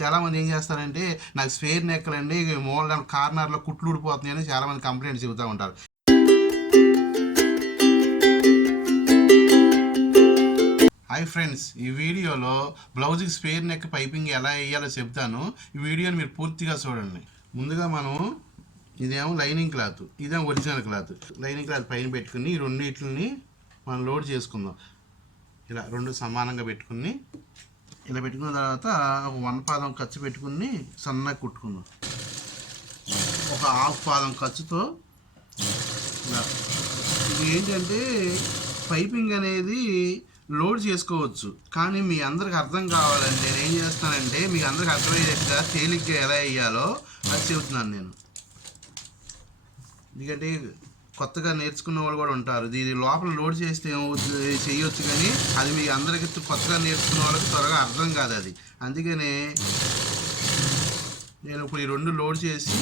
చాలామంది ఏం చేస్తారంటే నాకు స్క్వేర్ నెక్కలండి మూల కార్నర్లో కుట్లు ఊడిపోతున్నాయని చాలామంది కంప్లైంట్స్ చెబుతూ ఉంటారు. హాయ్ ఫ్రెండ్స్, ఈ వీడియోలో బ్లౌజ్కి స్క్వేర్ నెక్ పైపింగ్ ఎలా వేయాలో చెప్తాను. ఈ వీడియోని మీరు పూర్తిగా చూడండి. ముందుగా మనం ఇదేమో లైనింగ్ క్లాత్, ఇదేమో ఒరిజినల్ క్లాత్. లైనింగ్ క్లాత్ పైన పెట్టుకుని ఈ రెండింటిని మనం లోడ్ చేసుకుందాం. ఇలా రెండు సమానంగా పెట్టుకుని ఇలా పెట్టుకున్న తర్వాత ఒక 1 పాదం ఖర్చు పెట్టుకుని సన్నగా కుట్టుకుందాం. ఒక 1/2 పాదం ఖర్చుతో ఇలా. ఇది ఏంటంటే పైపింగ్ అనేది లోడ్ చేసుకోవచ్చు, కానీ మీ అందరికి అర్థం కావాలంటే నేను ఏం చేస్తానంటే మీకు అందరికి అర్థమయ్యేట్టుగా తేలిగ్గా ఎలా వేయాలో అది చెబుతున్నాను నేను. ఎందుకంటే కొత్తగా నేర్చుకున్న వాళ్ళు కూడా ఉంటారు. దీని లోపల లోడ్ చేస్తే చేయొచ్చు, కానీ అది మీ అందరికీ కొత్తగా నేర్చుకున్న వాళ్ళకి త్వరగా అర్థం కాదు అది. అందుకనే నేను ఇప్పుడు ఈ రెండు లోడ్ చేసి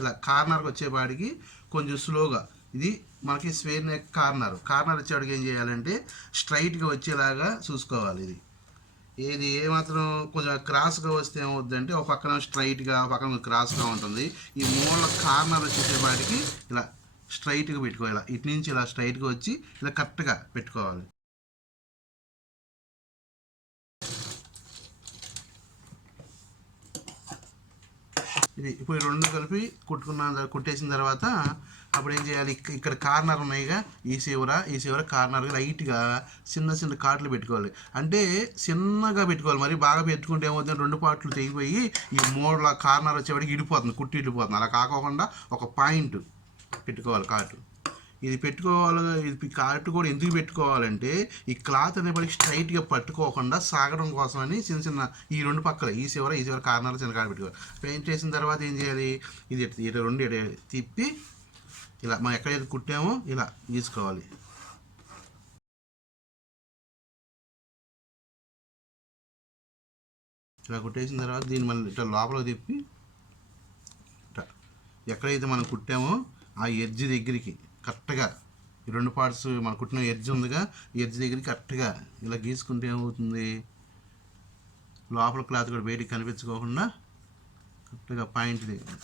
ఇలా కార్నర్కి వచ్చేపాటికి కొంచెం స్లోగా, ఇది మనకి స్క్వేర్ నెక్ కార్నర్ వచ్చేవాడికి ఏం చేయాలంటే స్ట్రైట్గా వచ్చేలాగా చూసుకోవాలి. ఇది ఏది ఏమాత్రం కొంచెం క్రాస్గా వస్తే ఏమవుద్దంటే ఒక పక్కన స్ట్రైట్గా ఒక పక్కన క్రాస్గా ఉంటుంది. ఈ మూల కార్నర్ వచ్చేసేపాటికి ఇలా స్ట్రైట్గా పెట్టుకోవాలి. ఇటు నుంచి ఇలా స్ట్రైట్గా వచ్చి ఇలా కరెక్ట్గా పెట్టుకోవాలి. ఇది ఇప్పుడు రెండు కలిపి కుట్టేసిన తర్వాత అప్పుడు ఏం చేయాలి, ఇక్కడ కార్నర్ ఉన్నాయిగా, ఈ చివర కార్నర్గా లైట్గా చిన్న కాట్లు పెట్టుకోవాలి. అంటే చిన్నగా పెట్టుకోవాలి, మరి బాగా పెట్టుకుంటే ఏమవుతుంది, 2 పార్ట్లు తెగిపోయి ఈ మూల కార్నర్ వచ్చేవాడికి ఇడిపోతుంది, కుట్టి ఇడిపోతుంది. అలా కాకోకుండా ఒక పాయింట్ పెట్టుకోవాలి కాటు. ఇది పెట్టుకోవాలి. ఇది కాటు కూడా ఎందుకు పెట్టుకోవాలంటే ఈ క్లాత్ అనేప్పటికి స్ట్రైట్గా పట్టుకోకుండా సాగడం కోసమని చిన్న ఈ 2 పక్కల ఈ చివర కార్నర్ చిన్న కాటు పెట్టుకోవాలి. పెయింట్ చేసిన తర్వాత ఏం చేయాలి, ఇది రెండు తిప్పి ఇలా మనం ఎక్కడైతే కుట్టామో ఇలా గీసుకోవాలి. ఇలా కుట్టేసిన తర్వాత దీన్ని మళ్ళీ ఇట్లా లోపల తిప్పి ఎక్కడైతే మనం కుట్టామో ఆ ఎడ్జ్ దగ్గరికి కరెక్ట్గా ఈ 2 పార్ట్స్ మనం కుట్టిన ఎడ్జ్ ఉందిగా, ఈ ఎడ్జ్ దగ్గరికి కరెక్ట్గా ఇలా గీసుకుంటే ఏమవుతుంది, లోపల క్లాత్ కూడా బయటికి కనిపించుకోకుండా కరెక్ట్గా పాయింట్ దగ్గర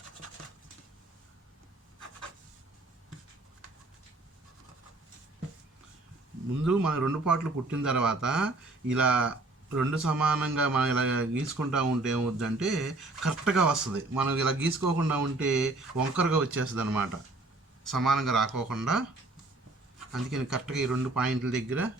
ముందు మనం 2 పార్ట్లు కుట్టిన తర్వాత ఇలా 2 సమానంగా మనం ఇలా గీసుకుంటూ ఉంటే ఏమవుద్దంటే కరెక్ట్గా వస్తుంది. మనం ఇలా గీసుకోకుండా ఉంటే వంకరగా వచ్చేస్తుంది అనమాట, సమానంగా రాకోకుండా. అందుకని కరెక్ట్గా ఈ 2 పాయింట్ల దగ్గర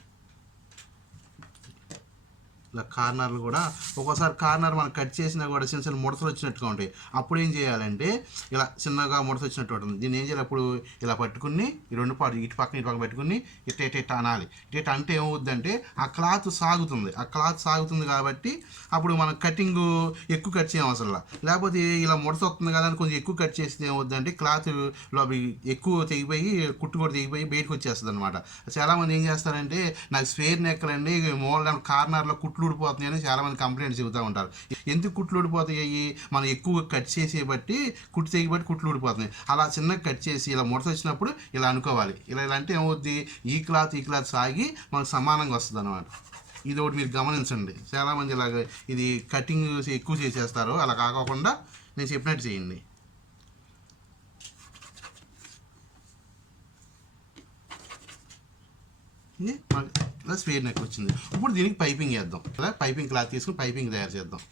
ఇలా కార్నర్లు కూడా ఒక్కోసారి కార్నర్ మనం కట్ చేసినా కూడా చిన్న ముడతలు వచ్చినట్టుగా ఉంటాయి. అప్పుడు ఏం చేయాలంటే ఇలా చిన్నగా ముడత వచ్చినట్టు ఉంటుంది. దీన్ని ఏం చేయాలి, అప్పుడు ఇలా పట్టుకుని ఈ 2 పార్ట్ ఇటు పక్కన పెట్టుకుని ఇట్ట అనాలి. ఇట్ట అంటే ఏమవుద్దంటే ఆ క్లాత్ సాగుతుంది కాబట్టి అప్పుడు మనం కటింగ్ ఎక్కువ కట్ చేయం అవసరం. లేకపోతే ఇలా ముడత వస్తుంది కదా అని కొంచెం ఎక్కువ కట్ చేస్తే ఏమవుద్దంటే క్లాత్ ఎక్కువ తెగిపోయి కుట్టు కూడా తెగిపోయి బయటకు వచ్చేస్తుంది అనమాట. చాలామంది ఏం చేస్తారంటే నాకు స్క్వేర్ నెక్కలండి మూల కార్నర్లో కుట్లు ఊడిపోతున్నాయని చాలామంది కంప్లైంట్స్ చెబుతూ ఉంటారు. ఎందుకు కుట్లు ఊడిపోతాయి, మనం ఎక్కువ కట్ చేసే బట్టి కుట్టు తెగి బట్టి కుట్లు ఊడిపోతున్నాయి. అలా చిన్నగా కట్ చేసి ఇలా ముడత వచ్చినప్పుడు ఇలా అనుకోవాలి. ఇలా అంటే ఏమవుద్ది, ఈ క్లాత్ సాగి మనకు సమానంగా వస్తుంది అనమాట. ఇది ఒకటి మీరు గమనించండి. చాలామంది ఇలాగ ఇది కటింగ్ ఎక్కువ చేసేస్తారు. అలా కాకుండా నేను చెప్పినట్టు చేయండి. ఇలా స్క్వేర్ నెక్ వచ్చింది. ఇప్పుడు దీనికి పైపింగ్ వేద్దాం. ఇలా పైపింగ్ క్లాత్ తీసుకుని పైపింగ్ తయారు చేద్దాం.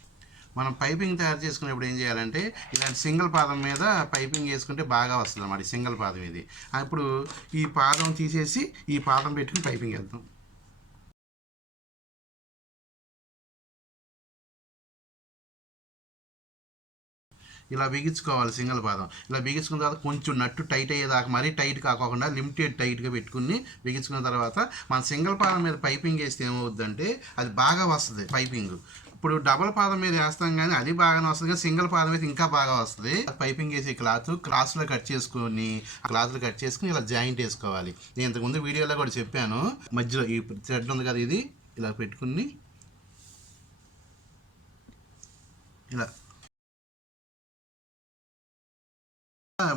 మనం పైపింగ్ తయారు చేసుకునేప్పుడు ఏం చేయాలంటే ఇలాంటి సింగిల్ పాదం మీద పైపింగ్ వేసుకుంటే బాగా వస్తుంది అన్నమాట. సింగిల్ పాదం ఇది. ఇప్పుడు ఈ పాదం తీసేసి ఈ పాదం పెట్టుకుని పైపింగ్ వేద్దాం. ఇలా బిగించుకోవాలి సింగిల్ పాదం. ఇలా బిగించుకున్న తర్వాత కొంచెం నట్టు టైట్ అయ్యేదాకా, మరీ టైట్ కాకుండా లిమిటెడ్ టైట్గా పెట్టుకుని బిగించుకున్న తర్వాత మన సింగిల్ పాదం మీద పైపింగ్ వేస్తే ఏమవుద్దంటే అది బాగా వస్తుంది పైపింగ్. ఇప్పుడు డబల్ పాదం మీద వేస్తాం కానీ అది బాగానే వస్తుంది, కానీ సింగిల్ పాదం మీద ఇంకా బాగా వస్తుంది. పైపింగ్ వేసి క్రాస్లో కట్ చేసుకొని క్లాత్లో కట్ చేసుకుని ఇలా జాయింట్ వేసుకోవాలి. నేను ఇంతకుముందు వీడియోలో కూడా చెప్పాను. మధ్యలో ఈ థ్రెడ్ ఉంది కదా, ఇది ఇలా పెట్టుకుని ఇలా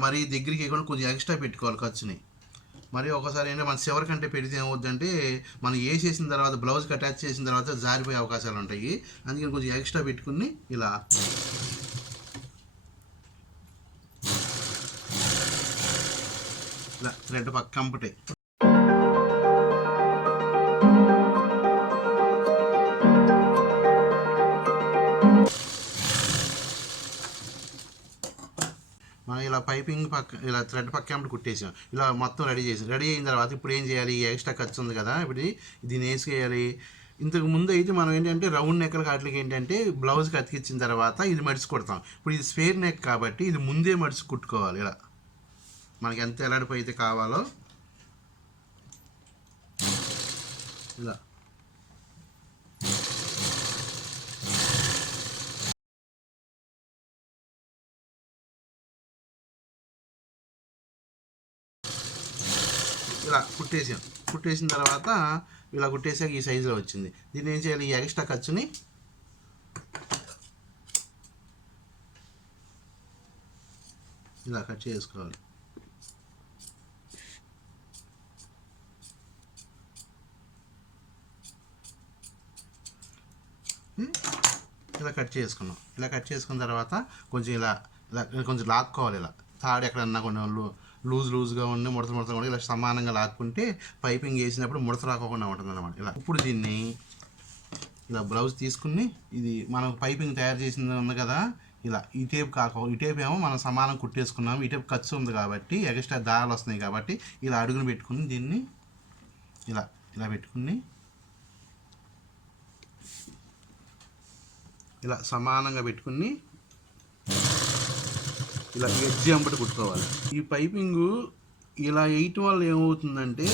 మరీ దగ్గరికి కూడా కొంచెం ఎక్స్ట్రా పెట్టుకోవాలి ఖర్చుని. మరి ఒకసారి ఏంటంటే మన చివరి కంటే పెడితే ఏమవుద్దంటే మనం వేసేసిన తర్వాత బ్లౌజ్కి అటాచ్ చేసిన తర్వాత జారిపోయే అవకాశాలు ఉంటాయి. అందుకని కొంచెం ఎక్స్ట్రా పెట్టుకుని ఇలా థ్రెడ్ పక్క కంపటే మనం ఇలా పైపింగ్ పక్క ఇలా థ్రెడ్ పక్క కుట్టేసాం. ఇలా మొత్తం రెడీ అయిన తర్వాత ఇప్పుడు ఏం చేయాలి? ఈ ఎక్స్ట్రా ఖర్చు ఉంది కదా, ఇప్పుడు దీన్ని వేసేయాలి. ఇంతకు ముందు అయితే మనం ఏంటంటే రౌండ్ నెక్కల వాటికి ఏంటంటే బ్లౌజ్కి అతికించిన తర్వాత ఇది మడిచి కుడతాం. ఇప్పుడు ఇది స్క్వేర్ నెక్ కాబట్టి ఇది ముందే మడిచి కుట్టుకోవాలి. ఇలా మనకి ఎంత ఎలాడిపోయి అయితే కావాలో ఇలా ఇలా కుట్టేసిన తర్వాత ఇలా కుట్టేసాక ఈ సైజులో వచ్చింది. దీన్ని ఏం చేయాలి? ఈ ఎక్స్ట్రా ఖర్చుని ఇలా కట్ చేసుకోవాలి. ఇలా కట్ చేసుకున్నాం. ఇలా కట్ చేసుకున్న తర్వాత కొంచెం ఇలా కొంచెం లాక్కోవాలి. ఇలా తాడు ఎక్కడన్నా కొన్ని లూజ్గా ఉండి ముడతగా ఉండి ఇలా సమానంగా లాక్కుంటే పైపింగ్ వేసినప్పుడు ముడత రాకుండా ఉంటుంది అన్నమాట. ఇలా ఇప్పుడు దీన్ని ఇలా బ్లౌజ్ తీసుకుని ఇది మనం పైపింగ్ తయారు చేసింది ఉంది కదా, ఇలా ఈ టేప్ ఏమో మనం సమానం కుట్టేసుకున్నాము. ఈ టేప్ ఖర్చు ఉంది కాబట్టి ఎక్స్ట్రా దారాలు వస్తున్నాయి కాబట్టి ఇలా అడుగును పెట్టుకుని దీన్ని ఇలా పెట్టుకుని ఇలా సమానంగా పెట్టుకుని ఇలా ఎడ్జి అంబటి కుట్టుకోవాలి. ఈ పైపింగు ఇలా వేయటం వల్ల ఏమవుతుందంటే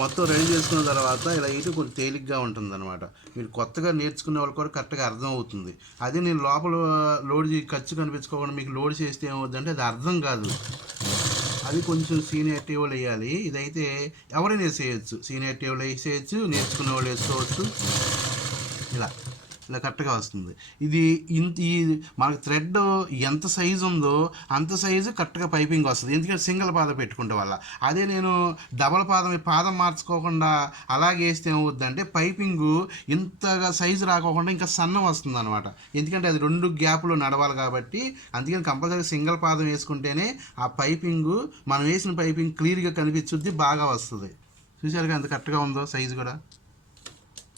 మొత్తం రెడీ చేసుకున్న తర్వాత ఇలా వేయటం కొంచెం తేలిగ్గా ఉంటుంది అనమాట. మీరు కొత్తగా నేర్చుకునే వాళ్ళు కూడా కరెక్ట్గా అర్థం అవుతుంది. అదే నేను లోపల లోడ్ ఖర్చు కనిపించుకోకుండా మీకు లోడ్ చేస్తే ఏమవుతుందంటే అది అర్థం కాదు. అది కొంచెం సీనియర్ వాళ్ళు వేయాలి. ఇదైతే ఎవరైనా వేసేయచ్చు, సీనియర్ వాళ్ళు వేసేయచ్చు, నేర్చుకునే వాళ్ళు వేసుకోవచ్చు. ఇలా కరెక్ట్గా వస్తుంది. ఇది మనకు థ్రెడ్ ఎంత సైజు ఉందో అంత సైజు కరెక్ట్గా పైపింగ్ వస్తుంది. ఎందుకంటే సింగిల్ పాదం పెట్టుకుంటే వల్ల. అదే నేను డబల్ పాదం మార్చుకోకుండా అలాగే వేస్తే ఏమవుద్దంటే పైపింగు ఇంతగా సైజు రాకోకుండా ఇంకా సన్నం వస్తుంది అనమాట. ఎందుకంటే అది 2 గ్యాప్లో నడవాలి కాబట్టి. అందుకని కంపల్సరీ సింగిల్ పాదం వేసుకుంటేనే ఆ పైపింగు మనం వేసిన పైపింగ్ క్లియర్గా కనిపించుద్ది, బాగా వస్తుంది. చూసారుగా ఎంత కరెక్ట్గా ఉందో సైజు కూడా.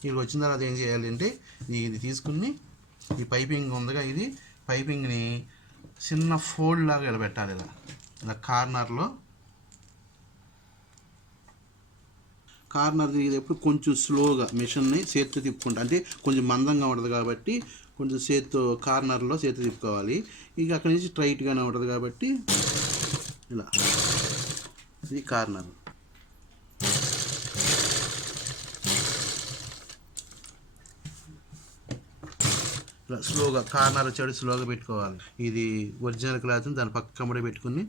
ఇది వచ్చిన తర్వాత ఏం చేయాలి అంటే ఇది తీసుకుని ఈ పైపింగ్ ఉందిగా, ఇది పైపింగ్ని చిన్న ఫోల్డ్ లాగా ఇలా పెట్టాలి. ఇలా కార్నర్ తిరిగేటప్పుడు కొంచెం స్లోగా మిషన్ని చేతితో తిప్పుకుంటా, అంటే కొంచెం మందంగా ఉంటుంది కాబట్టి కొంచెం చేతితో కార్నర్లో చేతితో తిప్పుకోవాలి. ఇక అక్కడి నుంచి స్ట్రైట్గానే ఉంటుంది కాబట్టి ఇలా ఇది కార్నర్. ఇలా స్లోగా కార్నర్ వచ్చాడు స్లోగా పెట్టుకోవాలి. ఇది ఒరిజినల్ క్లాత్ దాని పక్క కూడా పెట్టుకుని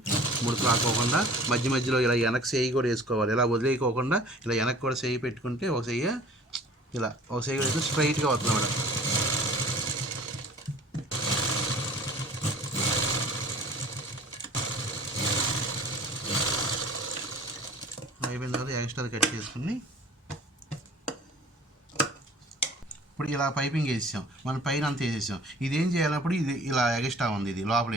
ముడత రాకోకుండా మధ్యలో ఇలా వెనక్కి చేయి కూడా వేసుకోవాలి. ఇలా వదిలేయకోకుండా ఇలా వెనక్కి కూడా చేయి పెట్టుకుంటే ఒక చెయ్యి ఇలా ఒక చెయ్యి పెట్టుకుని స్ట్రైట్గా వస్తుంది మేడం. అయిపోయిన తర్వాత ఎక్స్ట్రా కట్ చేసుకుని ఇప్పుడు ఇలా పైపింగ్ వేసాం, మనం పైన అంతా వేసేసాం. ఇది ఏం చేయాలప్పుడు ఇది ఇలా ఎగస్ట్రా ఉంది, ఇది లోపల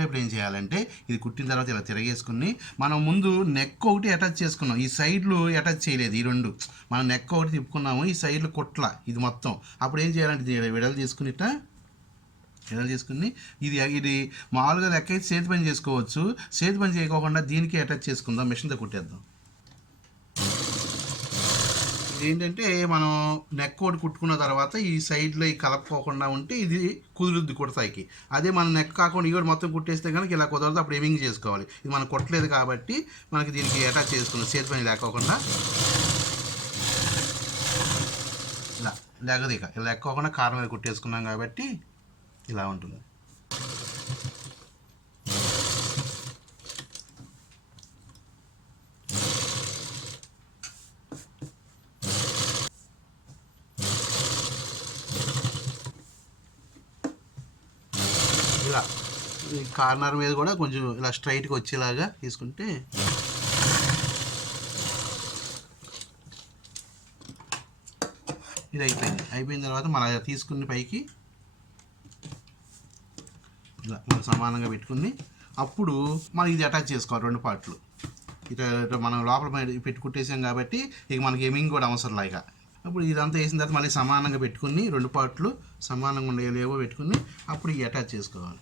వైపున ఏం చేయాలంటే ఇది కుట్టిన తర్వాత ఇలా తిరగేసుకుని మనం ముందు నెక్ ఒకటి అటాచ్ చేసుకున్నాం, ఈ సైడ్లు అటాచ్ చేయలేదు. ఈ 2 మనం నెక్ ఒకటి తిప్పుకున్నాము, ఈ సైడ్లు కుట్ల ఇది మొత్తం. అప్పుడు ఏం చేయాలంటే విడలు తీసుకుని ఇది మామూలుగా లెక్క అయితే చేతి పని చేసుకోవచ్చు. చేతి పని చేయకోకుండా దీనికి అటాచ్ చేసుకుందాం, మిషన్తో కుట్టేద్దాం. ఏంటంటే మనం నెక్ ఒకటి కుట్టుకున్న తర్వాత ఈ సైడ్లో కలపకోకుండా ఉంటే ఇది కుదురుద్ది కుడతాయికి. అదే మన నెక్ కాకుండా ఇవి మొత్తం కుట్టేస్తే కనుక ఇలా కుదరదు, అప్పుడు ఎమింగ్ చేసుకోవాలి. ఇది మనం కుట్టలేదు కాబట్టి మనకి దీనికి అటాచ్ చేసుకున్నాం చేతి పని లేకోకుండా. ఇలా ఇలా లేకోకుండా కారం మీద కుట్టేసుకున్నాం కాబట్టి ఇలా ఉంటుంది. ఇలా ఈ కార్నర్ మీద కూడా కొంచెం ఇలా స్ట్రైట్గా వచ్చేలాగా తీసుకుంటే ఇది అయిపోయిన తర్వాత మనం తీసుకుని పైకి ఇలా మనం సమానంగా పెట్టుకుని అప్పుడు మనం ఇది అటాచ్ చేసుకోవాలి 2 పార్ట్లు. ఇట్లా మనం లోపల పెట్టి కుట్టేసాం కాబట్టి ఇక మనకి ఎమింగ్ కూడా అవసరం లేక అప్పుడు ఇదంతా వేసిన తర్వాత మళ్ళీ సమానంగా పెట్టుకుని 2 పార్ట్లు సమానంగా ఉండేలేవో పెట్టుకుని అప్పుడు ఇవి అటాచ్ చేసుకోవాలి.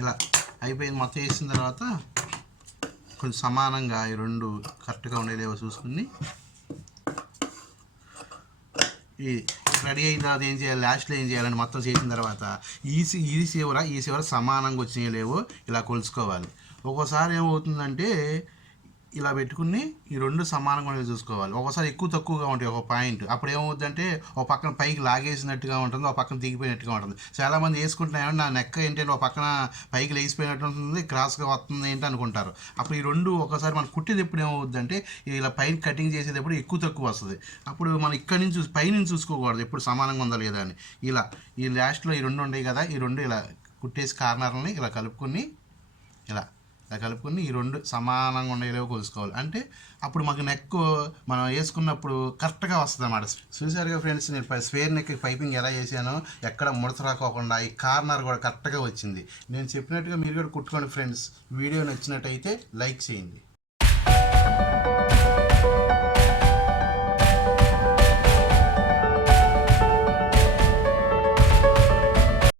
ఇలా అయిపోయింది. మొత్తం వేసిన తర్వాత కొంచెం సమానంగా ఈ 2 కరెక్ట్గా ఉండేదేవో చూసుకుని ఈ రెడీ అయిన తర్వాత ఏం చేయాలి, లాస్ట్లో ఏం చేయాలని మొత్తం చేసిన తర్వాత ఈ చివర సమానంగా వచ్చినాయో లేవో ఇలా కొలుసుకోవాలి. ఒక్కోసారి ఏమవుతుందంటే ఇలా పెట్టుకుని ఈ 2 సమానంగా ఉండేవి చూసుకోవాలి. ఒకసారి ఎక్కువ తక్కువగా ఉంటాయి ఒక పాయింట్, అప్పుడు ఏమవుతుందంటే ఒక పక్కన పైకి లాగేసినట్టుగా ఉంటుంది, ఒక పక్కన దిగిపోయినట్టుగా ఉంటుంది. చాలామంది వేసుకుంటున్నాయని నా నెక్క ఏంటంటే ఒక పక్కన పైకి లేచిపోయినట్టు ఉంటుంది, క్రాస్గా వస్తుంది ఏంటి అనుకుంటారు. అప్పుడు ఈ 2 ఒకసారి మనం కుట్టేది ఎప్పుడు ఏమవుతుందంటే ఇలా పైన కటింగ్ చేసేటప్పుడు ఎక్కువ తక్కువ వస్తుంది. అప్పుడు మనం ఇక్కడి నుంచి పైనుంచి చూసుకోకూడదు ఎప్పుడు సమానంగా ఉందా లేదా అని. ఇలా ఈ లాస్ట్లో ఈ 2 ఉన్నాయి కదా, ఈ 2 ఇలా కుట్టేసి కార్నర్లని ఇలా కలుపుకొని ఇలా కలుపుకొని ఈ 2 సమానంగా ఉండేలాగా కొలుసుకోవాలి. అంటే అప్పుడు మాకు నెక్ మనం వేసుకున్నప్పుడు కరెక్ట్గా వస్తుంది అన్నమాట. చూసారుగా ఫ్రెండ్స్, నేను స్క్వేర్ నెక్ పైపింగ్ ఎలా చేశానో ఎక్కడ ముడత రాకోకుండా ఈ కార్నర్ కూడా కరెక్ట్గా వచ్చింది. నేను చెప్పినట్టుగా మీరు కూడా కుట్టుకోండి ఫ్రెండ్స్. వీడియో నచ్చినట్టయితే లైక్ చేయండి.